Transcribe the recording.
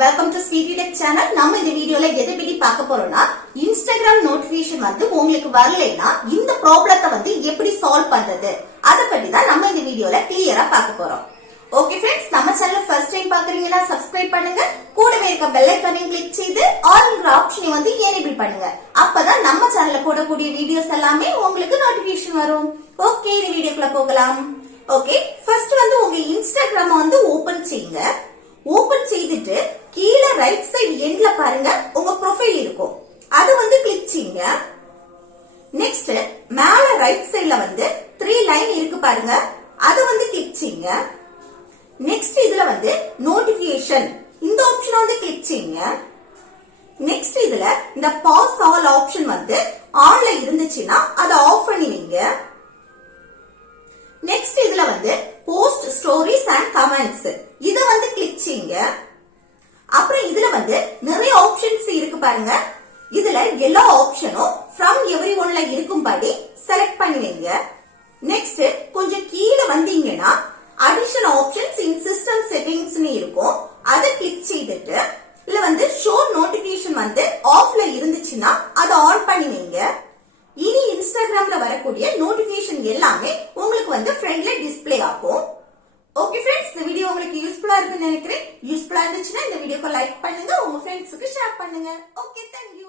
Welcome to Sweety Tech channel. நம்ம இந்த வீடியோல எதை பத்தி பார்க்க போறோம்னா, இன்ஸ்டாகிராம் நோட்டிபிகேஷன் வந்து உங்களுக்கு வரலைன்னா இந்த ப்ராப்ளத்தை வந்து எப்படி சால்வ் பண்றது அதை பத்தி தான் நம்ம இந்த வீடியோல கிளியரா பார்க்க போறோம். ஓகே ஃப்ரெண்ட்ஸ், நம்ம சேனல் ஃபர்ஸ்ட் டைம் பாக்குறீங்கன்னா சப்ஸ்கிரைப் பண்ணுங்க. கூடவே இருக்க பெல் ஐகானை கிளிக் செய்து ஆல்ங்கிற ஆப்ஷனை வந்து எனேபிள் பண்ணுங்க. அப்பதான் நம்ம சேனல்ல போடக்கூடிய வீடியோஸ் எல்லாமே உங்களுக்கு நோட்டிபிகேஷன் வரும். ஓகே, இந்த வீடியோக்குள்ள போகலாம். ஓகே, ஃபர்ஸ்ட் வந்து உங்க இன்ஸ்டாகிராம் வந்து ஓபன் செய்யுங்க. ஓபன் செய்துட்டு கீழே ரைட் சைடு எண்ட்ல பாருங்க உங்க ப்ரொஃபைல் இருக்கும், அது வந்து கிளிக் செய்யுங்க. நெக்ஸ்ட் மேல ரைட் சைடுல வந்து 3 லைன் இருக்கு பாருங்க, அது வந்து கிளிக் செய்யுங்க. நெக்ஸ்ட் இதுல வந்து நோட்டிபிகேஷன் இந்த ஆப்ஷன் வந்து கிளிக் செய்யுங்க. நெக்ஸ்ட் இதுல இந்த பாஸ் ஆல் ஆப்ஷன் வந்து ஆன்ல இருந்துச்சுன்னா அதை ஆஃப் பண்ணி வைங்க. நெக்ஸ்ட் இதுல வந்து போஸ்ட் ஸ்டோரிஸ் அண்ட் கமெண்ட்ஸ் இத வந்து கிளிக் செய்யுங்க. அப்புறம் இதுல வந்து நிறைய ஆப்ஷன்ஸ் இருக்கு பாருங்க, இதுல எல்லா ஆப்ஷனும் ஃப்ரம் எவ்ரிஒன்ல இருக்கும்படி செலக்ட் பண்ணி வைங்க. நெக்ஸ்ட் கொஞ்சம் கீழே வந்தீங்கன்னா அடிஷனல் ஆப்ஷன்ஸ் இன் சிஸ்டம் செட்டிங்ஸ் இருக்கும், அதை கிளிக் செய்துட்டு இல்ல வந்து ஷோ நோட்டிபிகேஷன் வந்து ஆஃப்ல இருந்துச்சுன்னா அதை ஆன் பண்ணி வைங்க. இனி இன்ஸ்டாகிராம்ல வரக்கூடிய நோட்டிபிகேஷன் எல்லாமே உங்களுக்கு வந்து ஃப்ரண்ட்ல டிஸ்ப்ளே ஆகும். ஓகே ஃப்ரெண்ட்ஸ், இந்த வீடியோ உங்களுக்கு யூஸ்ஃபுல்லா இருக்குன்னு நினைக்கிறேன். யூஸ்ஃபுல்லா இருந்துச்சுன்னா இந்த வீடியோக்கு லைக் பண்ணுங்க, உங்க ஃப்ரெண்ட்ஸுக்கு ஷேர் பண்ணுங்க. Okay, thank you.